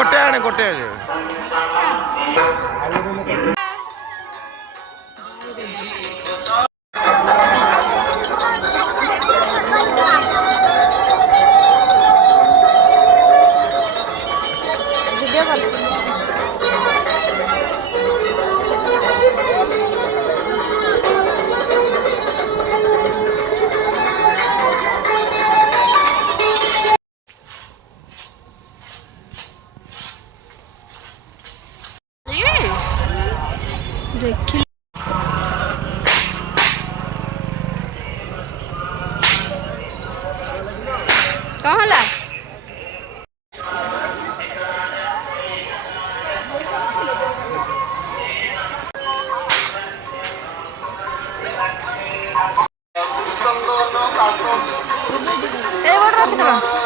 गोटे आने गोटे देखिए कहाँ ला ए बड़ रखिदबा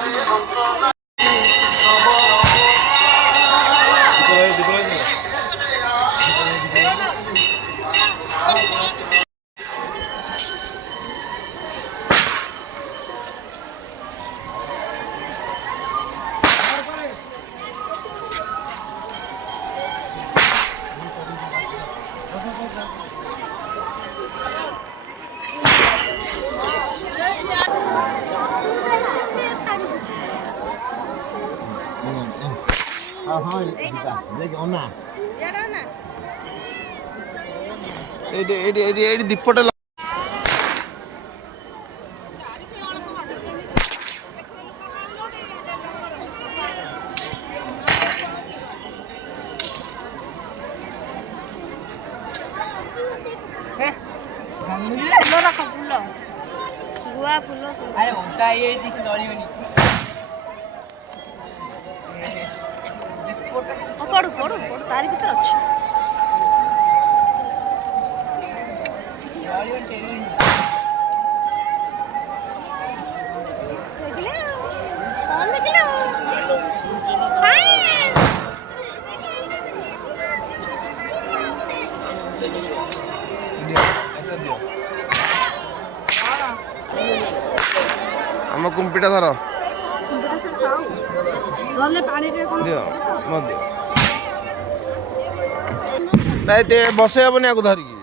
दीपटे गुआ फूल अरे उल्टा ये चीज लड़ी बनी पड़ू पड़ू पड़ू तारी भीतर अच्छी आम कुंपीटा धर दियो न दियो नाई बसई हेनी या धरिकी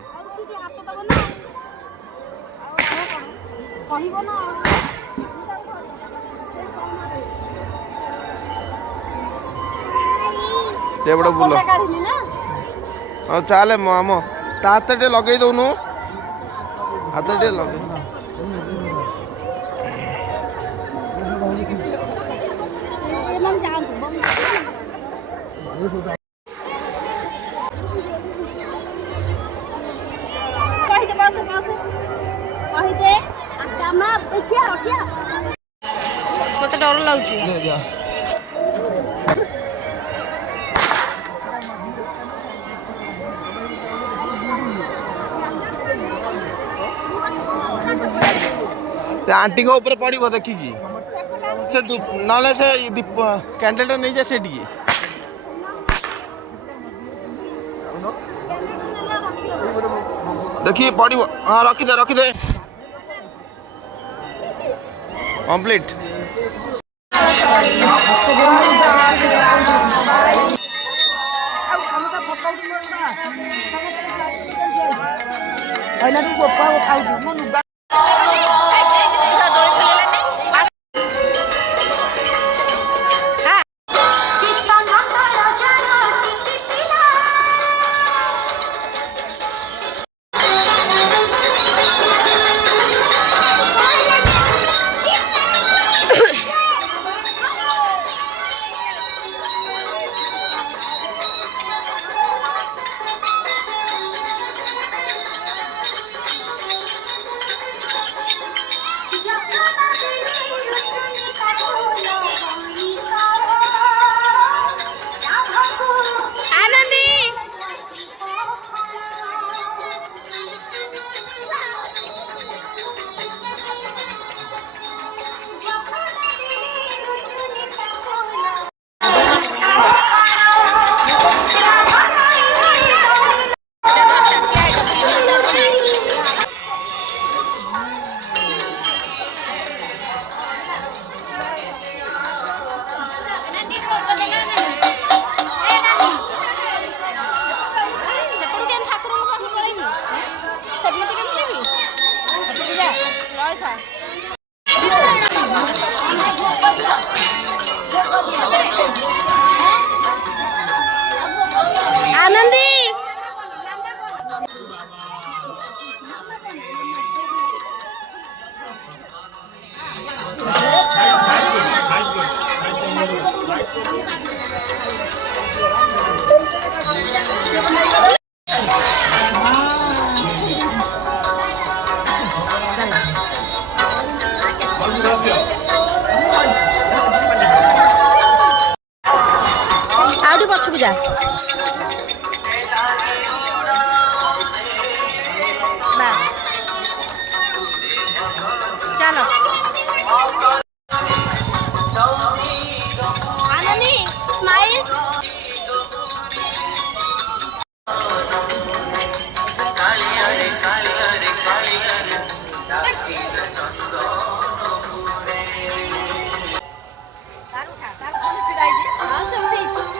तेपटे बुल हाँ चले आम ता हाथ टे लगे दौनु हाथ टे लगे मत डर लगुच आंटी को ऊपर पड़ो देखिकी से ना से कैंडल नहीं जाए से देखिए पड़ो हाँ रखीदे रखीदे कंप्लीट जा बस चलो आनंदी स्माइल हाँ सब ठीक